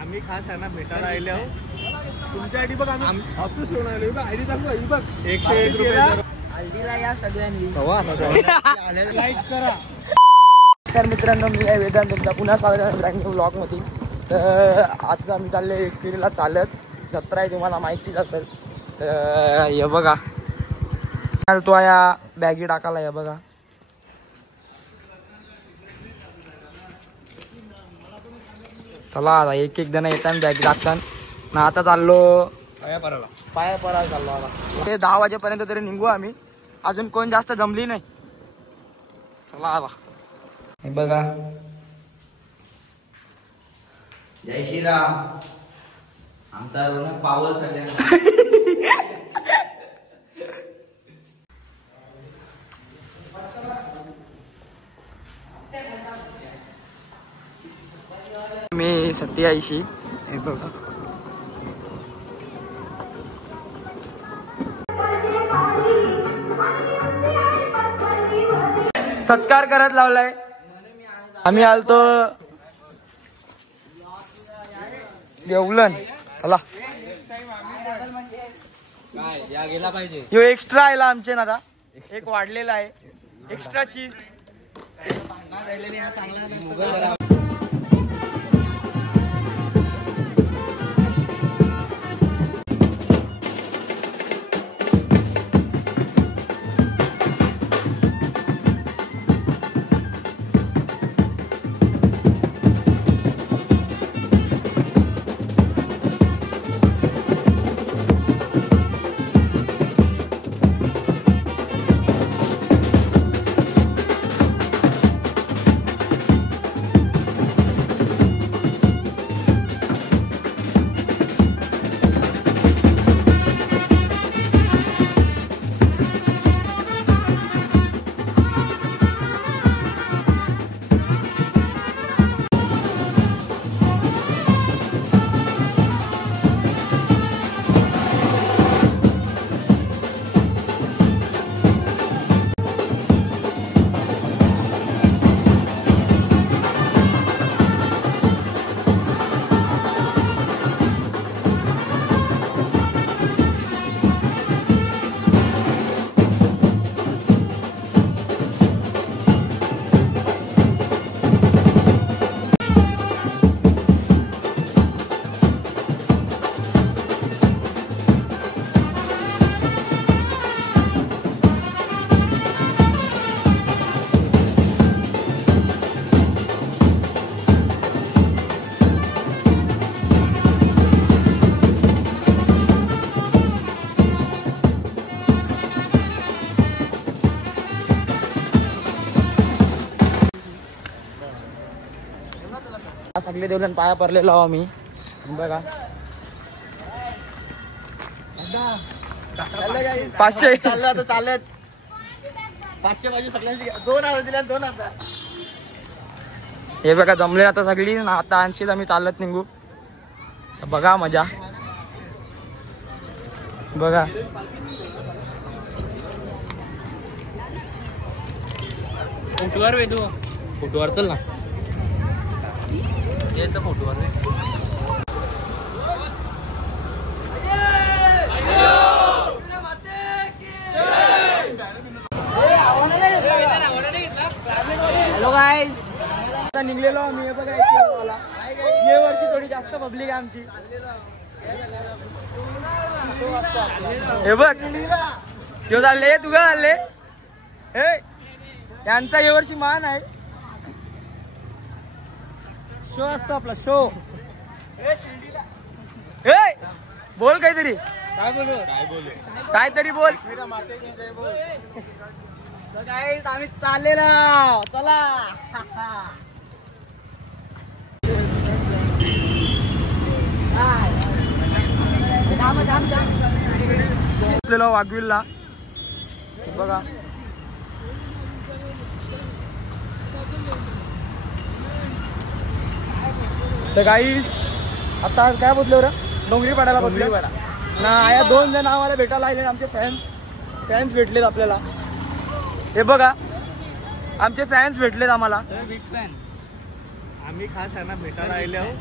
आम्ही खास यांना भेटायला आले आहोत. तुमच्यासाठी बघ आम्ही ऑफिस घेऊन आलो. आयडी दाखव. बघ 101 रुपये. हल्दीला या सगळ्यांनी लाईक करा. तर मित्रांनो, मी आहे वेदांत, तुमचा पुन्हा स्वागत आहे ब्रँड न्यू ब्लॉगमध्ये. तर आज आम्ही चालले एकविरीला चालत. जत्रा आहे, तुम्हाला माहितीच असेल. तर हे बघा तो या बॅगी टाकायला. हे बघा चला आता एक एक जण येतात बॅगी टाकतात ना. आता चाललो पाया पडायला चाललो. आता ते 10 वाजेपर्यंत तरी निघू आम्ही. अजून कोण जास्त जमली नाही. चला आता. हे बघा जय श्रीराम. आमचा रोनक पावल सगळ्यांना. मी 87. हे बघा सत्कार करत लावलाय. आम्ही आलतो देवलन. चला गेला पाहिजे. यो एक्स्ट्रा आयला आमचे ना. आता एक वाढलेला आहे एक्स्ट्रा चीज. सगळे देवलन पाया पडलेलो आहो आम्ही. बघा 500 चाललं आता चालत 500 पाहिजे सगळ्यांची. 2000 दिल्या 2000. हे बघा जमले आता सगळी. आता 80 आम्ही चालत निघू. तर बघा मजा. बघा फोटोवर वेदू. फोटोवर चल ना. यायचं फोटोवर. Hello guys. आता निघलेलो आम्ही. हे बघा या वर्षी थोडी जास्त पब्लिक आहे आमची. हे बघ तो चालले. तू का चालले? हे त्यांचा या वर्षी मान आहे. शो असतो आपला शो. बोल काहीतरी. काय बोलू काहीतरी बोल. आम्ही चाललेलो. चला वाघविलला. बघा तर गाईस आता काय बोललो रे. डोंगरी पाडायला बोललो ना. या 2 जण आम्हाला भेटायला आले. आमचे फॅन्स भेटलेत आपल्याला. हे बघा आमचे फॅन्स भेटलेत आम्हाला. आम्ही खास यांना भेटायला आले आहोत.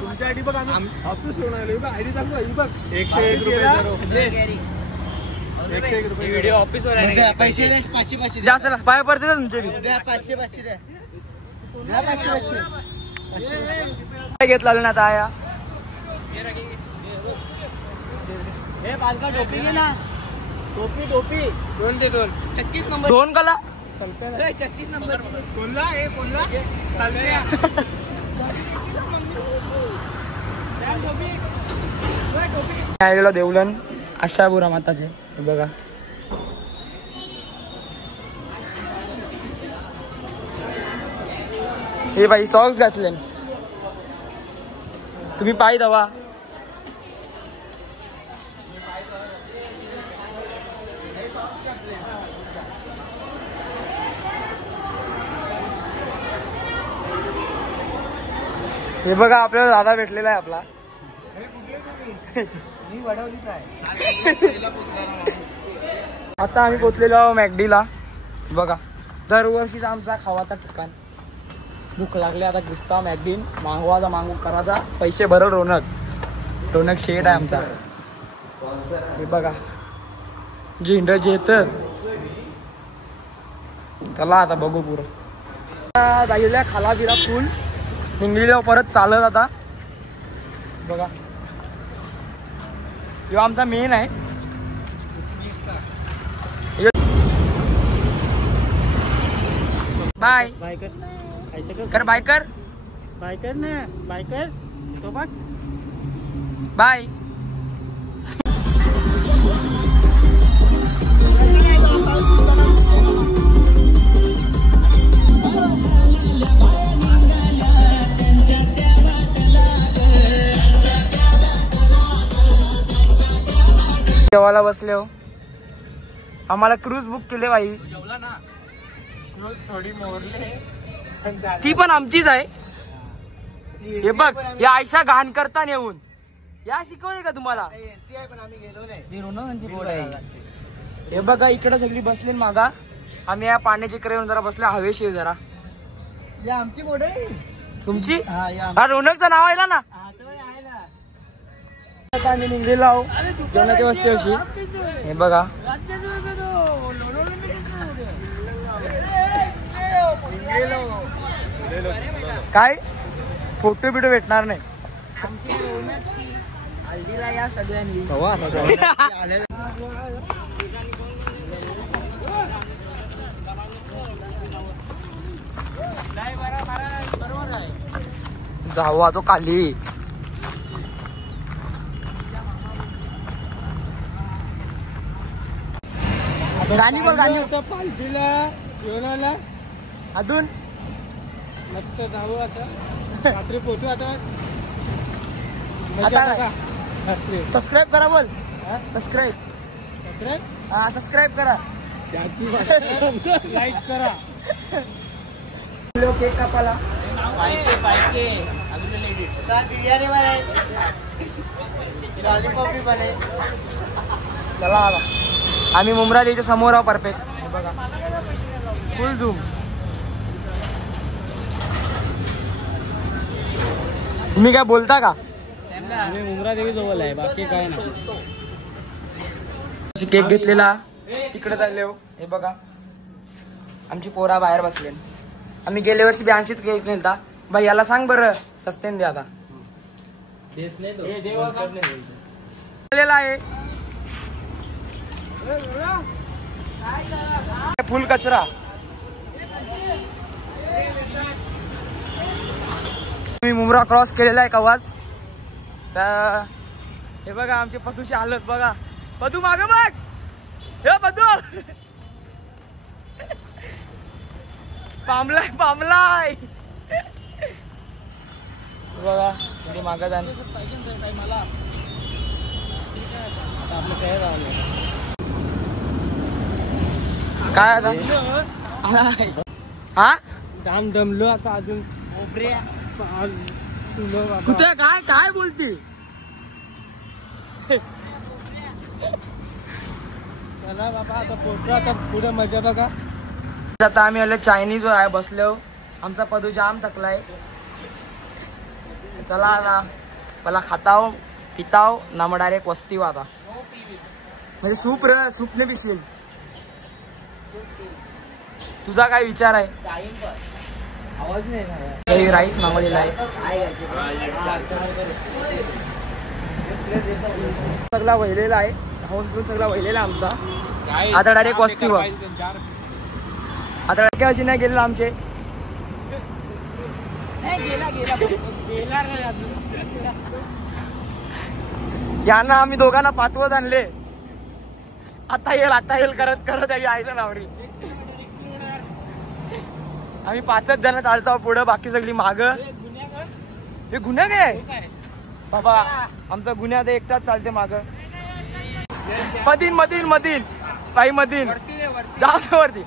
तुमच्या आयडी बघ आम्ही ऑफिस ठेवून आलो बघ आयडी दाखव ही बघ 101 रुपये 101 रुपये व्हिडिओ ऑफिस वर आहे पैसे दे 500 जास्त पाय पडते ना तुमचे बी द्या 500 द्या 500 काय घेतला ना आता आया हे पालका टोपी घे ना टोपी 2 36 नंबर 2 कला 36 नंबर कोणला हे कोणला चालत्या आलेलो देवलन आशापुरा माताचे हे बघा हे बाई सॉक्स घातले तुम्ही पाय दवा हे बघा आपल्याला दादा भेटलेला आहे आपला आता आम्ही पोचलेलो आहोत मॅकडीला बघा दरवर्षीचा आमचा खावाचा ठिकाण भूक लागले आता घुसता मॅकडीन मागवाचा मागू करायचा पैसे भरल रोनक शेड आहे आमचा हे बघा झेंड जेत चला आता बघू पुरं जायला खाला बिरा फुल निघलेलो परत चालत आता बघा यो आमचा मेन आहे बाय कर बाय कर ना बायकर तो बघ बाय जेवायला बसले हो आम्हाला क्रूज बुक केले बाई जेवला ना थोडी मोरले ती पण आमचीच आहे हे बघ या आयशा घाण करता नेऊन या शिकवले का तुम्हाला हे बघा इकडे सगळी बसली मागा आम्ही या पाण्याच्या इकडे येऊन जरा बसले हवेशीर जरा आमची मोड आहे तुमची हा रोनकचं नाव आहे ना आम्ही निघलेलो आहो जेवणाची वस्ती अशी हे बघा काय फोटो बिटो भेटणार नाही हल्दीला या सगळ्यांनी जावा तो खाली गाणी बोल गाणी पालखीला येऊन अजून मस्त जाऊ आता रात्री पोचू आता सबस्क्राईब करा बोल सबस्क्राईब हा सबस्क्राईब करा लाईक करा केक कापाला बिर्याणी बनाय लॉलीपॉप भी बने चला आता आम्ही मुंब्रा देवीच्या समोर आहोत परफेक्ट बघा फुल झूम तुम्ही काय बोलता का आम्ही मुंब्रा देवी जवळ आहे बाकी काय नाही केक घेतलेला तिकडे चालले हो हे बघा आमची पोरा बाहेर बसले आम्ही गेल्या वर्षी 82च केक नेलता भाई याला सांग बरं सस्तेन दे आता आहे फुल कचरा मी मुंब्रा क्रॉस केलेला आहे कवाच तर हे बघा आमची पदूची हालत बघा पदू मागे बघ हे पदू पामलाय बघा म्हणजे मागा जाणे काय आता हा जाम जमलो आता अजून कुठे काय काय बोलती चला बाबा आता पोचलो आता पुढे मजा बघा आता आम्ही आलो चायनीज वर आहे बसलो आमचा पदू जाम थकलाय चला आता पहिला खाताव पिताव ना मग डायरेक्ट वस्तीव आता. म्हणजे सूपने पिशील. तुझा काय विचार आहे? आवाज नाही राईस मागवलेला आहे. सगळा वहिलेला आहे. खाऊन पिऊन सगळा वहिलेला आमचा. आता डायरेक्ट वस्तीव. आता डायरेक्ट अशी नाही गेलेला आमचे. यांना आम्ही दोघांना पाठवत आणले. आता येईल करत करत आईला नावरी. आम्ही 5च जण चालतो पुढं, बाकी सगळी माग. हे गुन्हा काय बाबा? आमचा गुन्हा ते एकटाच चालते माग. मधीन बाई मधीन जाऊ वरती.